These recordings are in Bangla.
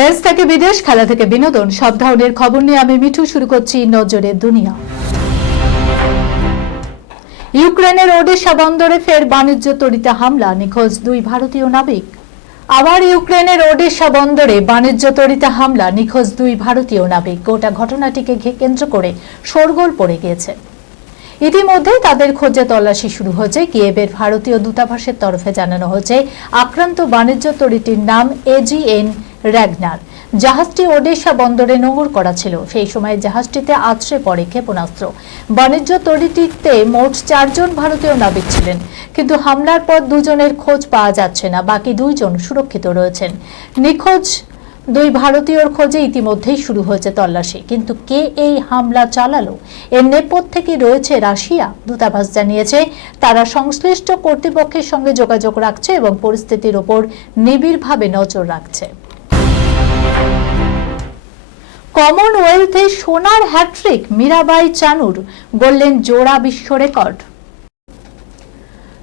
দেশ থেকে বিদেশ, খেলা থেকে বিনোদন, সব ধরনের খবর নিয়ে আমি মিঠু শুরু করছি নজরে দুনিয়া। ইউক্রেনের ওডেসা বন্দরে ফের বাণিজ্য তরিতে হামলা, নিখোঁজ 2 ভারতীয় নাবিক। আবার ইউক্রেনের ওডেসা বন্দরে বাণিজ্য তরিতে হামলা, নিখোঁজ 2 ভারতীয় নাবিক। গোটা ঘটনাটিকে কেন্দ্র করে শোরগোল পড়ে গিয়েছে। ইতিমধ্যে তাদের খোঁজে তল্লাশি শুরু হয়েছে। কিয়েভের ভারতীয় দূতাবাসের তরফে জানানো হয়েছে আক্রান্ত বাণিজ্য তরিটির নাম এজিএন র্যাগনার। জাহাজটি ওডেসা বন্দরে নোঙর করা ছিল। সেই সময় জাহাজটিতে আছড়ে পড়ে ক্ষেপণাস্ত্র। বাণিজ্য তরিটিতে মোট 4 জন ভারতীয় নাবিক ছিলেন, কিন্তু হামলার পর 2 জনের খোঁজ পাওয়া যাচ্ছে না। বাকি 2 জন সুরক্ষিত রয়েছেন। নিখোঁজ 2 ভারতীয়র খোঁজে ইতিমধ্যেই শুরু হয়েছে তল্লাশি। কিন্তু কে এই হামলা চালালো, এর নেপথ্যে কি রয়েছে রাশিয়া? দূতাবাস জানিয়েছে তারা সংশ্লিষ্ট কর্তৃপক্ষের সঙ্গে যোগাযোগ রাখছে এবং পরিস্থিতির উপর নিবিড়ভাবে নজর রাখছে। কমনওয়েলথে সোনার হ্যাট্রিক মীরাবাই চানুর, গড়লেন জোড়া বিশ্ব রেকর্ড।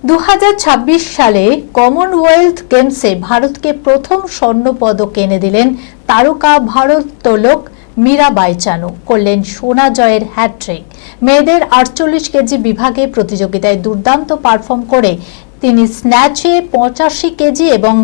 2026 সালে কমনওয়েলথ গেমসে ভারতকে প্রথম স্বর্ণ পদক এনে দিলেন তারকা ভারোত্তোলক মীরাবাই চানু, করলেন সোনা জয়ের হ্যাট্রিক। মেয়েদের 48 কেজি বিভাগে প্রতিযোগিতায় দুর্দান্ত পারফর্ম করে তিনি স্ন্যাচে 85 কেজি এবং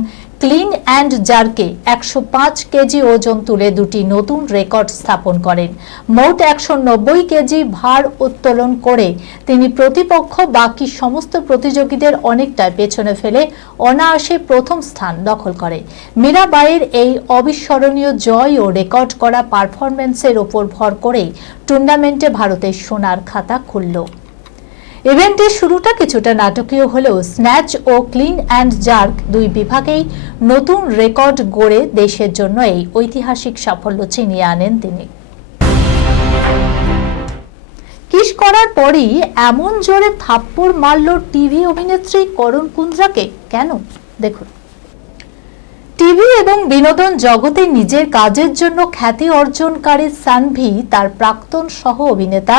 ক্লিন অ্যান্ড জার্কে 105 কেজি ওজন তুলে 2টি নতুন রেকর্ড স্থাপন করেন। মোট 190 কেজি ভার উত্তোলন করে তিনি প্রতিপক্ষ বাকি সমস্ত প্রতিযোগীদের অনেকটা পেছনে ফেলে অনায়াসে প্রথম স্থান দখল করে। মীরাবাইয়ের এই অবিস্মরণীয় জয় ও রেকর্ড করা পারফরম্যান্সের ওপর ভর করেই টুর্নামেন্টে ভারতের সোনার খাতা খুলল। ইভেন্টের শুরুটা কিছুটা নাটকীয় হলেও স্ন্যাচ ও ক্লিন অ্যান্ড জার্ক 2 বিভাগেই নতুন রেকর্ড গড়ে দেশের জন্য এই ঐতিহাসিক সাফল্য ছিনিয়ে আনেন তিনি। কিস করার পরই এমন জোরে থাপ্পড় মারল টিভি অভিনেত্রী করণ কুন্দ্রাকে, কেন? দেখুন, টিভি এবং বিনোদন জগতে নিজের কাজের জন্য খ্যাতি অর্জনকারী সানভি তার প্রাক্তন সহ অভিনেতা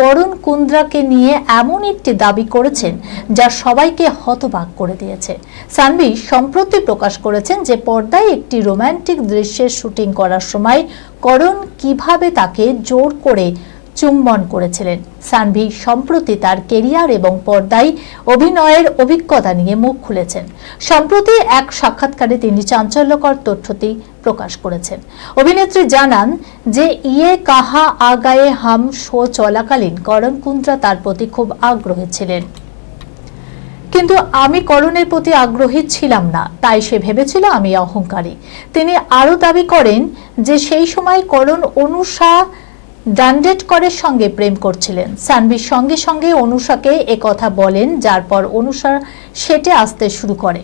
করণ কুন্দ্রাকে নিয়ে এমন একটি দাবি করেছেন যা সবাইকে হতবাক করে দিয়েছে। সানভি সম্প্রতি প্রকাশ করেছেন যে পর্দায় একটি রোমান্টিক দৃশ্যের শুটিং করার সময় করণ কিভাবে তাকে জোর করে চুম্বন করেছিলেন। সানভি সম্প্রতি তার কেরিয়ার এবং পর্দায় অভিনয়ের অভিজ্ঞতা নিয়ে মুখ খুলেছেন। সম্প্রতি এক সাক্ষাৎকারে তিনি চাঞ্চল্যকর তথ্যটি প্রকাশ করেছেন। অভিনেত্রী জানান যে ইয়ে কাহা আগায়ে হাম শো চলাকালীন করণ কুন্দ্রা তার প্রতি খুব আগ্রহী ছিলেন, কিন্তু আমি করণের প্রতি আগ্রহী ছিলাম না, তাই সে ভেবেছিল আমি অহংকারী। তিনি আরও দাবি করেন যে সেই সময় করণ অনুষা ডান্ডেটকরের সঙ্গে প্রেম করছিলেন। সানভির সঙ্গে সঙ্গে অনুষাকে একথা বলেন, যার পর অনুষা সেটে আসতে শুরু করে।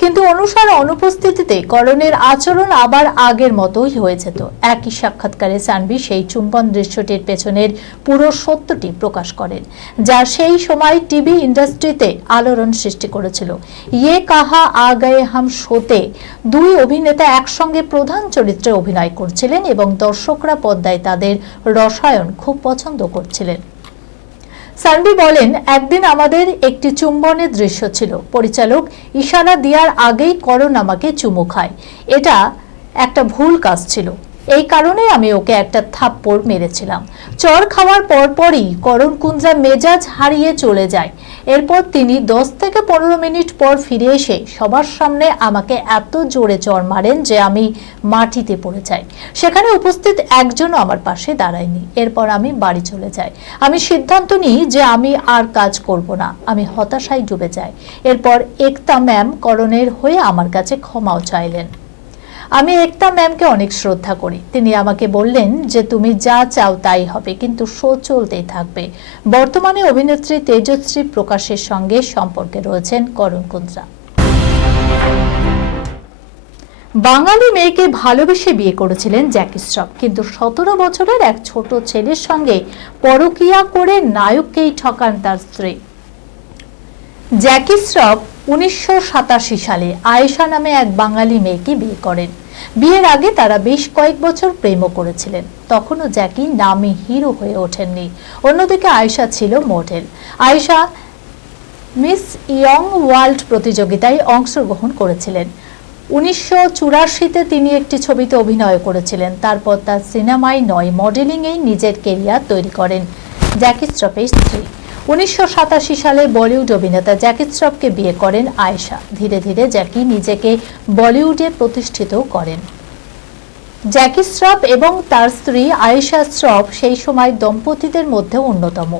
কিন্তু অনুষার অনুপস্থিতিতে করণের আচরণ আবার আগের মতোই হয়েছে। তো একই সাক্ষাৎকারে সানভি সেই চুম্বন দৃশ্যটির পেছনের পুরো সত্যটি প্রকাশ করেন, যা সেই সময় টিভি ইন্ডাস্ট্রিতে আলোড়ন সৃষ্টি করেছিল। ইয়ে কাহা আ গায়ে হাম শোতে 2 অভিনেতা একসঙ্গে প্রধান চরিত্রে অভিনয় করছিলেন এবং দর্শকরা পর্দায় তাদের রসায়ন খুব পছন্দ করছিলেন। সানভি বলেন, একদিন আমাদের একটি চুম্বনের দৃশ্য ছিল। পরিচালক ইশারা দেওয়ার আগেই করণ আমাকে চুমু খায়। এটা একটা ভুল কাজ ছিল, এই কারণে আমি ওকে একটা থাপ্পড় মেরেছিলাম। চর খাওয়ার পরপরই করণ কুন্দ্রা মেজাজ হারিয়ে চলে যায়। এরপর তিনি 10 থেকে 15 মিনিট পর ফিরে এসে সবার সামনে আমাকে এত জোরে চর মারেন যে আমি মাটিতে পড়ে যাই। সেখানে উপস্থিত একজনও আমার পাশে দাঁড়ায়নি। এরপর আমি বাড়ি চলে যাই। আমি সিদ্ধান্ত নিই যে আমি আর কাজ করব না। আমি হতাশায় ডুবে যাই। এরপর একতা ম্যাম করণের হয়ে আমার কাছে ক্ষমাও চাইলেন। আমি একতা ম্যামকে অনেক শ্রদ্ধা করি। তিনি আমাকে বললেন যে তুমি যা চাও তাই হবে, কিন্তু শো চলতেই থাকবে। বর্তমানে অভিনেত্রী তেজশ্রী প্রকাশের সঙ্গে সম্পর্কে রয়েছেন করণ কুন্দ্রা। বাঙালি মেয়েকে ভালোবেসে বিয়ে করেছিলেন জ্যাকি শ্রফ, কিন্তু 17 বছরের এক ছোট ছেলের সঙ্গে পরকীয়া করে নায়ককেই ঠকান তার স্ত্রী। জ্যাকি শ্রফ 1987 সালে আয়েশা নামে এক বাঙালি মেয়েকে বিয়ে করেন। বিয়ের আগে তারা বেশ কয়েক বছর প্রেমও করেছিলেন। তখনও জ্যাকি নামী হিরো হয়ে ওঠেননি। অন্যদিকে আয়েশা ছিল model. Ayesha miss young world প্রতিযোগিতায় অংশগ্রহণ করেছিলেন। 1984-তে তিনি একটি ছবিতে অভিনয় করেছিলেন। তারপর তার সিনেমায় নয়, মডেলিংয়েই নিজের কেরিয়ার তৈরি করেন জ্যাকি শ্রফের স্ত্রী। 1987 সালে বলিউড অভিনেতা জ্যাকি শ্রফকে বিয়ে করেন আয়েশা। ধীরে ধীরে জ্যাকি নিজেকে বলিউডে প্রতিষ্ঠিত করেন। জ্যাকি শ্রফ এবং তার স্ত্রী আয়েশা শ্রফ সেই সময় দম্পতিদের মধ্যে অন্যতম,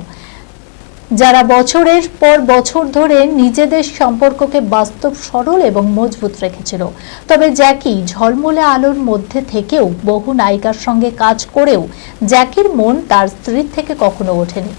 যারা বছরের পর বছর ধরে নিজেদের সম্পর্ককে বাস্তব, সরল এবং মজবুত রেখেছিল। তবে জ্যাকি ঝলমলে আলোর মধ্যে থেকেও, বহু নায়িকার সঙ্গে কাজ করেও জ্যাকির মন তার স্ত্রীর থেকে কখনো ওঠেনি।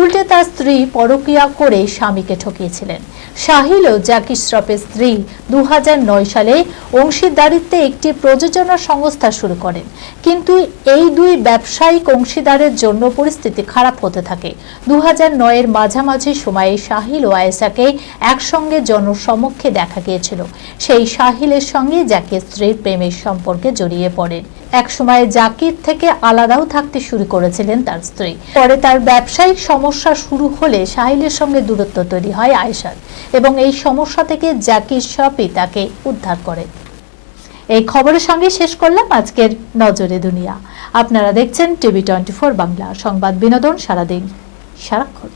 উল্টে তার স্ত্রী পরকীয়া করে স্বামীকে ঠকিয়েছিলেন। সাহিল ও জ্যাকি শ্রফের স্ত্রী 2009 সালে অংশীদারিত্বে একটি প্রযোজনা সংস্থা শুরু করেন, কিন্তু এই দুই ব্যবসায়িক অংশীদারের জন্য পরিস্থিতি খারাপ হতে থাকে। 2009-এর মাঝামাঝি সময়ে সাহিল ও আয়েশাকে একসঙ্গে জনসমক্ষে দেখা গিয়েছিল। সেই সাহিলের সঙ্গে জ্যাকির স্ত্রীর প্রেমের সম্পর্কে জড়িয়ে পড়েন। এক সময় জ্যাকির থেকে আলাদাও থাকতে শুরু করেছিলেন তার স্ত্রী। পরে তার ব্যবসায়িক সমস্যা শুরু হলে সাহিলের সঙ্গে দূরত্ব তৈরি হয় আয়েশার, এবং এই সমস্যা থেকে জ্যাকি শ্রফই তাকে উদ্ধার করে। এই খবরের সঙ্গে শেষ করলাম আজকের নজরে দুনিয়া। আপনারা দেখছেন টিভি 24 বাংলা, সংবাদ বিনোদন সারাদিন সারাক্ষণ।